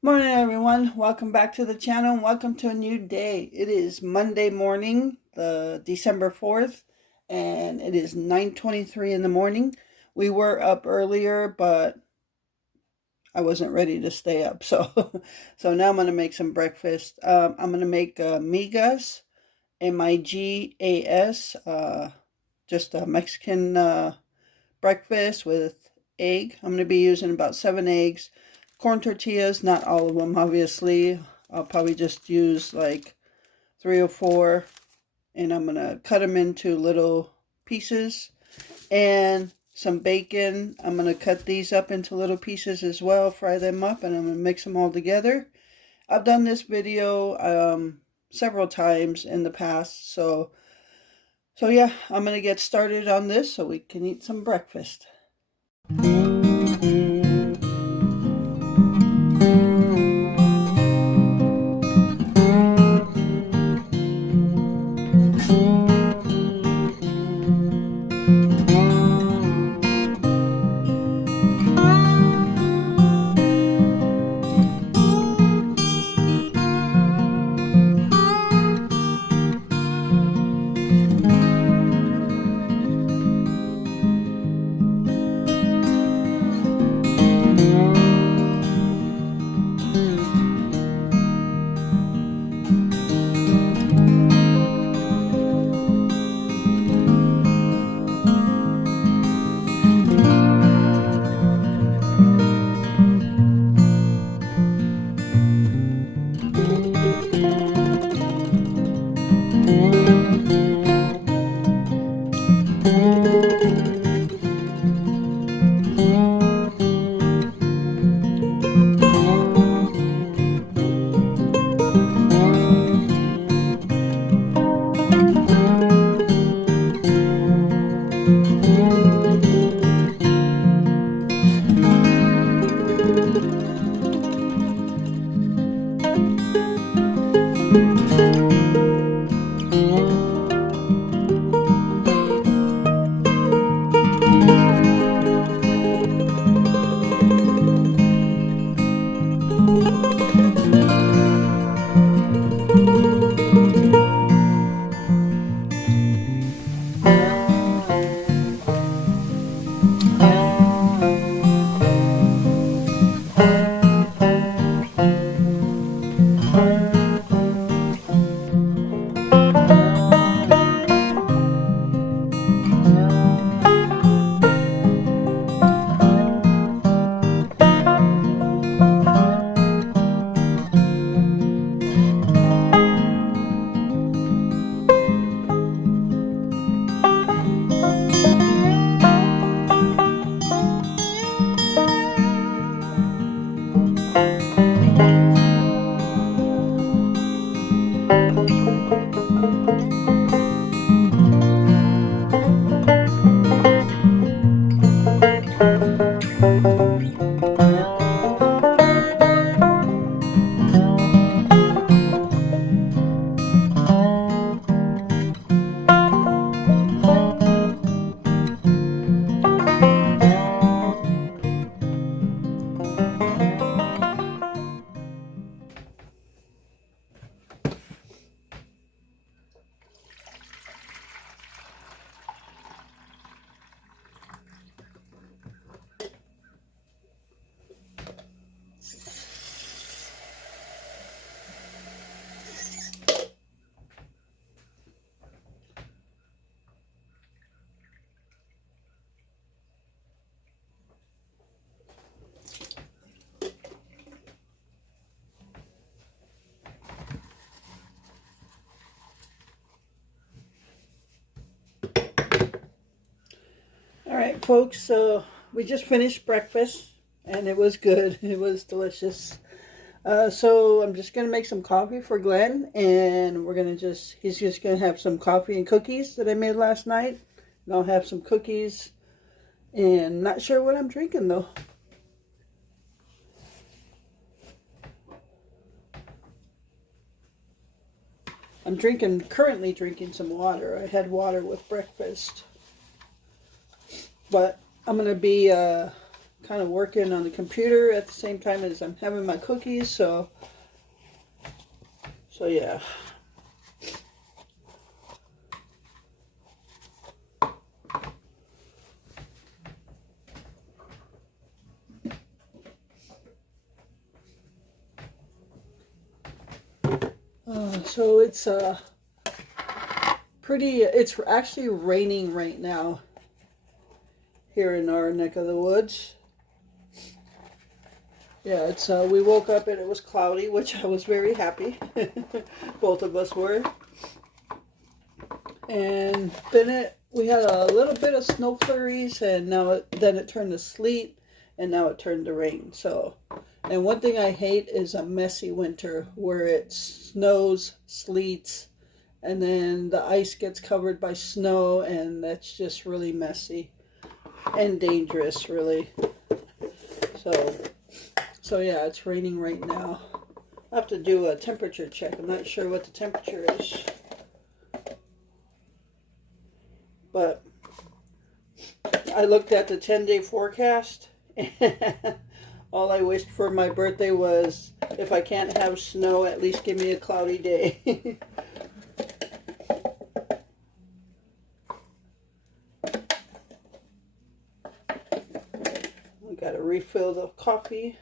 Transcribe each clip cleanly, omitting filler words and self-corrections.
Morning everyone, welcome back to the channel and welcome to a new day. It is Monday morning, the December 4th, and it is 9:23 in the morning. We were up earlier, but I wasn't ready to stay up, so so now I'm gonna make some breakfast. I'm gonna make migas, Migas, just a Mexican breakfast with egg. I'm going to be using about 7 eggs, corn tortillas, not all of them, obviously. I'll probably just use like 3 or 4, and I'm going to cut them into little pieces, and some bacon. I'm going to cut these up into little pieces as well, fry them up, and I'm going to mix them all together. I've done this video several times in the past, so yeah, I'm going to get started on this so we can eat some breakfast. All right, folks, so we just finished breakfast and it was good. It was delicious. So I'm just going to make some coffee for Glenn, and he's just going to have some coffee and cookies that I made last night. And I'll have some cookies, and not sure what I'm drinking though. I'm currently drinking some water. I had water with breakfast. But I'm going to be kind of working on the computer at the same time as I'm having my cookies, so yeah. So it's it's actually raining right now here in our neck of the woods. Yeah, it's we woke up and it was cloudy, which I was very happy. Both of us were. And then we had a little bit of snow flurries, and then it turned to sleet, and now it turned to rain. So, and one thing I hate is a messy winter where it snows, sleets, and then the ice gets covered by snow, and that's just really messy and dangerous, really. So yeah, it's raining right now. I have to do a temperature check. I'm not sure what the temperature is. But I looked at the 10-day forecast, and all I wished for my birthday was, if I can't have snow, at least give me a cloudy day. We gotta refill the coffee.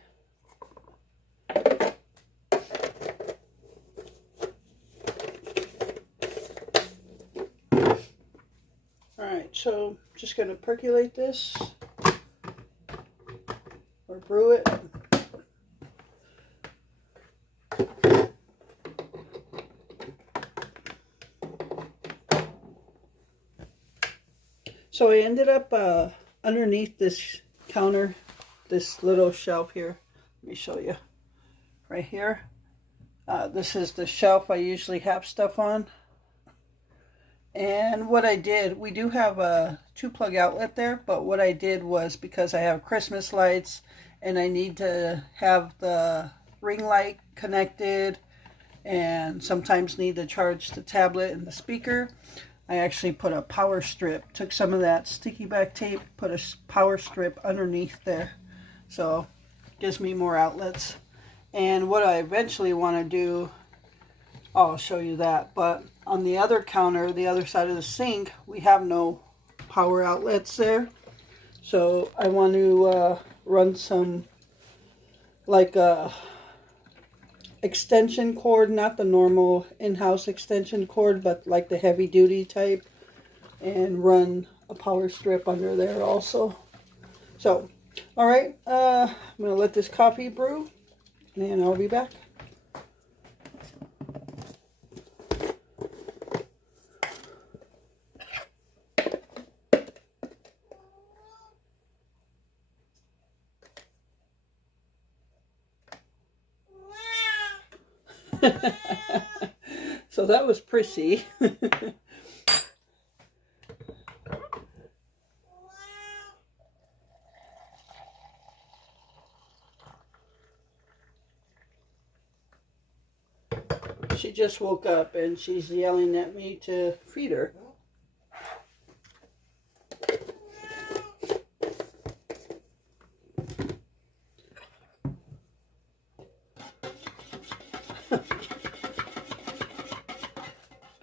So just going to percolate this or brew it. So I ended up underneath this counter, this little shelf here. Let me show you right here. This is the shelf I usually have stuff on. And what I did, we do have a 2-plug outlet there, but what I did was, because I have Christmas lights and I need to have the ring light connected and sometimes need to charge the tablet and the speaker, I actually put a power strip, took some of that sticky back tape, put a power strip underneath there. So it gives me more outlets. And what I eventually want to do, I'll show you that, but on the other counter, the other side of the sink, we have no power outlets there. So I want to run some, like extension cord, not the normal in-house extension cord, but like the heavy duty type, and run a power strip under there also. So, all right, I'm going to let this coffee brew, and I'll be back. So that was Prissy. She just woke up and she's yelling at me to feed her.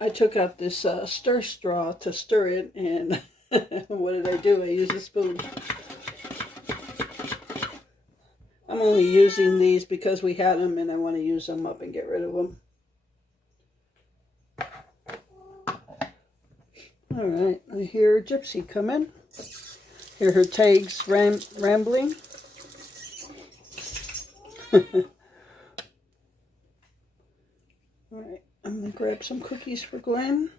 I took out this stir straw to stir it, and what did I do? I used a spoon. I'm only using these because we had them and I want to use them up and get rid of them. All right, I hear Gypsy coming. Hear her tags rambling. All right, I'm going to grab some cookies for Glenn.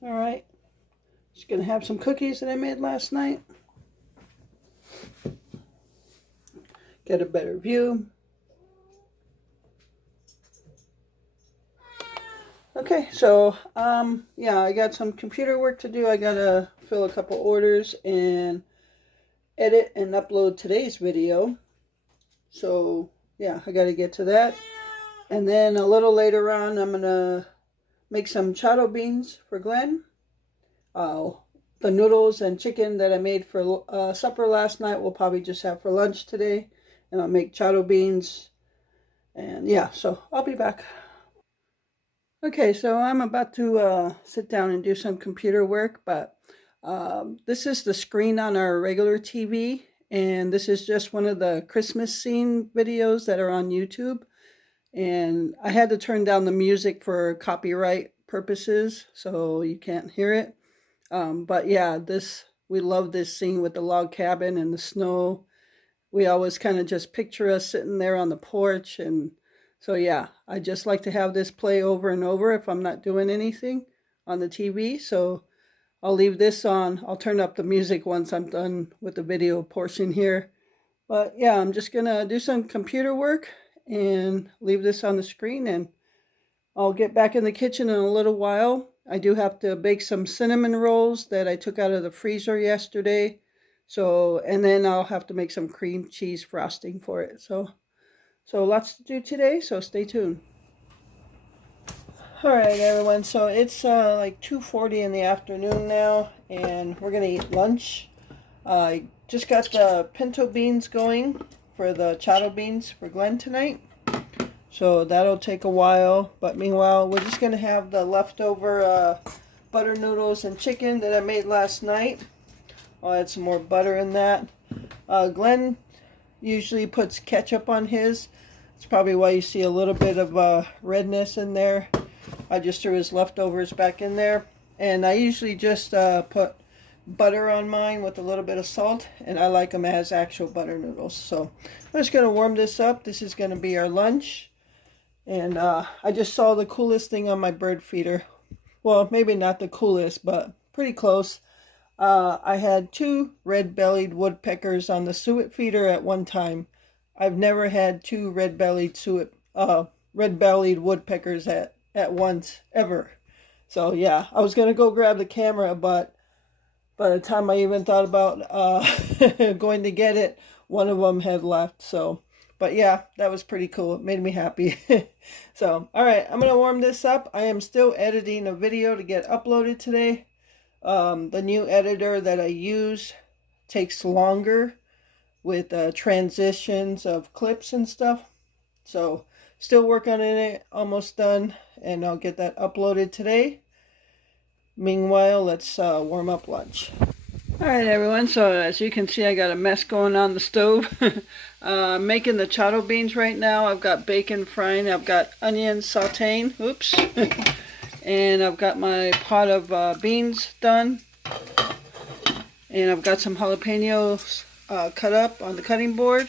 All right, just gonna have some cookies that I made last night. get a better view. Okay, so yeah, I got some computer work to do. I gotta fill a couple orders and edit and upload today's video. So yeah, I gotta get to that. And then a little later on, I'm gonna make some charro beans for Glenn. The noodles and chicken that I made for supper last night we'll probably just have for lunch today. And I'll make charro beans. And yeah, so I'll be back. Okay, so I'm about to sit down and do some computer work, but this is the screen on our regular TV, and this is just one of the Christmas scene videos that are on YouTube. And I had to turn down the music for copyright purposes, so you can't hear it. But yeah, we love this scene with the log cabin and the snow. We always kind of just picture us sitting there on the porch, and so yeah, I just like to have this play over and over if I'm not doing anything on the TV. So I'll leave this on. I'll turn up the music once I'm done with the video portion here. But yeah, I'm just gonna do some computer work and leave this on the screen, and I'll get back in the kitchen in a little while. I do have to bake some cinnamon rolls that I took out of the freezer yesterday. So, and then I'll have to make some cream cheese frosting for it. So lots to do today, so stay tuned. Alright everyone, so it's like 2:40 in the afternoon now, and we're going to eat lunch. I just got the pinto beans going for the charro beans for Glenn tonight. So that'll take a while, but meanwhile we're just going to have the leftover butter noodles and chicken that I made last night. I'll add some more butter in that. Glenn usually puts ketchup on his. It's probably why you see a little bit of redness in there. I just threw his leftovers back in there. And I usually just put butter on mine with a little bit of salt. And I like them as actual butter noodles. So I'm just going to warm this up. This is going to be our lunch. And I just saw the coolest thing on my bird feeder. Well, maybe not the coolest, but pretty close. I had 2 red-bellied woodpeckers on the suet feeder at one time. I've never had 2 red-bellied woodpeckers at once, ever. So yeah, I was going to go grab the camera, but by the time I even thought about going to get it, one of them had left. So, but yeah, that was pretty cool. It made me happy. So, alright, I'm going to warm this up. I am still editing a video to get uploaded today. The new editor that I use takes longer with transitions of clips and stuff. So still working on it, almost done, and I'll get that uploaded today. Meanwhile, let's warm up lunch. Alright everyone, so as you can see I got a mess going on the stove. I'm making the charro beans right now. I've got bacon frying, I've got onions sauteing, oops. And I've got my pot of beans done. And I've got some jalapenos cut up on the cutting board.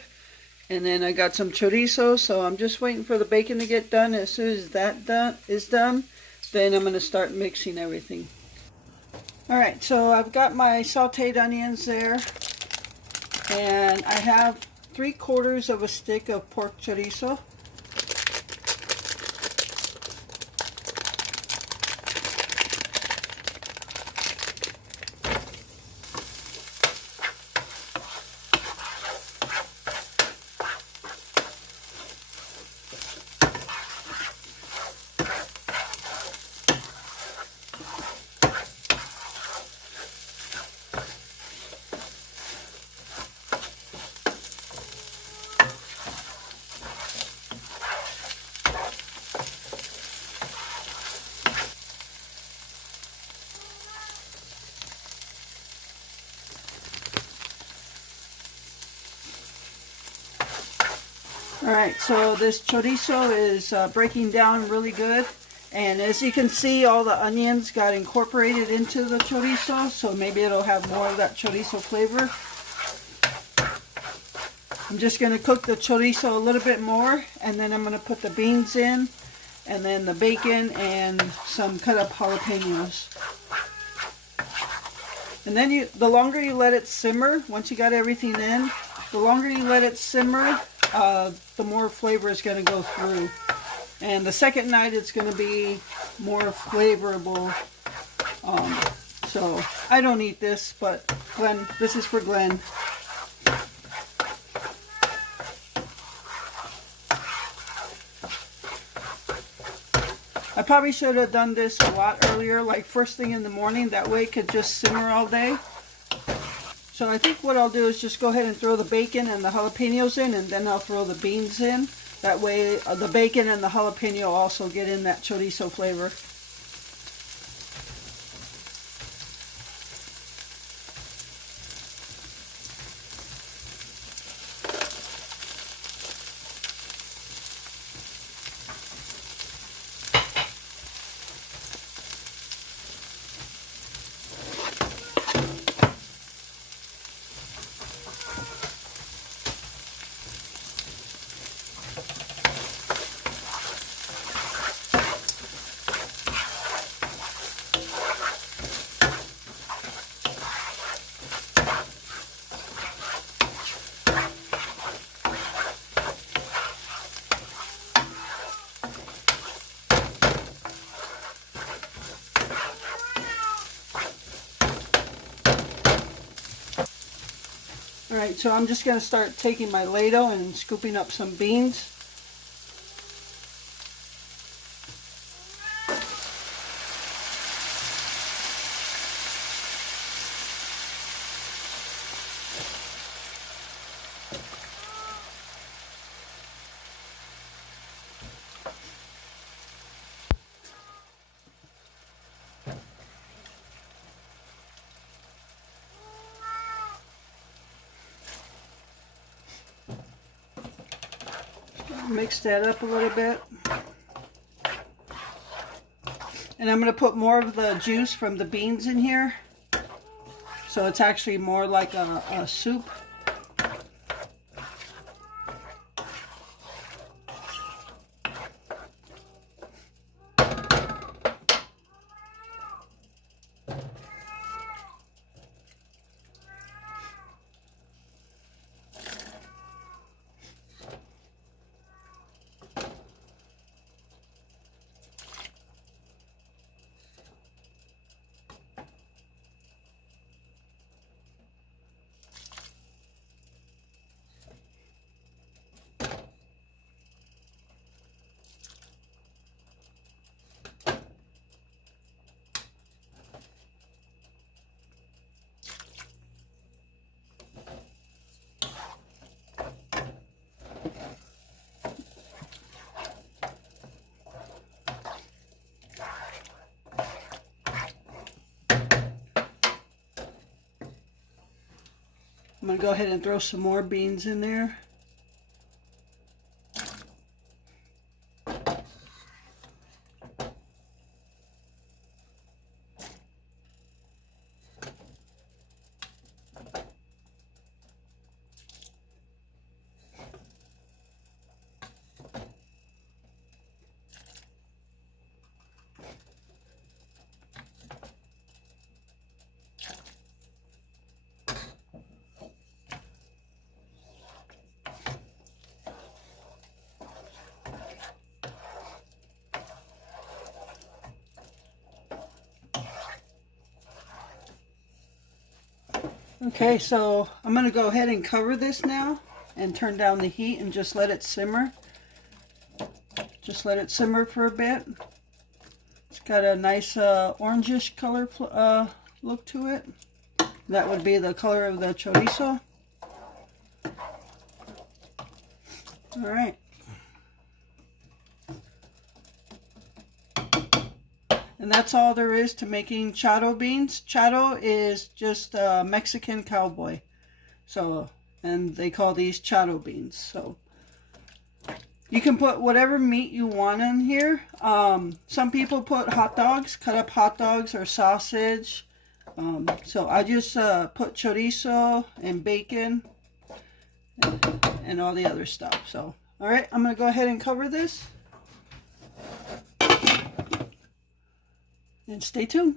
And then I got some chorizo, so I'm just waiting for the bacon to get done. As soon as that is done, then I'm going to start mixing everything. Alright, so I've got my sauteed onions there. And I have 3/4 of a stick of pork chorizo. Alright, so this chorizo is breaking down really good, and as you can see, all the onions got incorporated into the chorizo, so maybe it'll have more of that chorizo flavor. I'm just going to cook the chorizo a little bit more, and then I'm going to put the beans in, and then the bacon and some cut up jalapenos. And then the longer you let it simmer, once you got everything in, The longer you let it simmer, the more flavor is going to go through. And the second night it's going to be more flavorful. So I don't eat this, but Glenn, this is for Glenn. I probably should have done this a lot earlier, like first thing in the morning. That way it could just simmer all day. So I think what I'll do is just go ahead and throw the bacon and the jalapenos in, and then I'll throw the beans in. That way the bacon and the jalapeno also get in that chorizo flavor. Alright, so I'm just going to start taking my ladle and scooping up some beans. Mix that up a little bit. And I'm going to put more of the juice from the beans in here. So it's actually more like a soup. I'm going to go ahead and throw some more beans in there. Okay, so I'm going to go ahead and cover this now and turn down the heat and just let it simmer. Just let it simmer for a bit. It's got a nice orangish color look to it. That would be the color of the chorizo. All right. And that's all there is to making charro beans. Charro is just a Mexican cowboy. So, and they call these charro beans. So, you can put whatever meat you want in here. Some people put hot dogs, cut up hot dogs or sausage. So I just put chorizo and bacon and all the other stuff. So, all right, I'm going to go ahead and cover this. And stay tuned.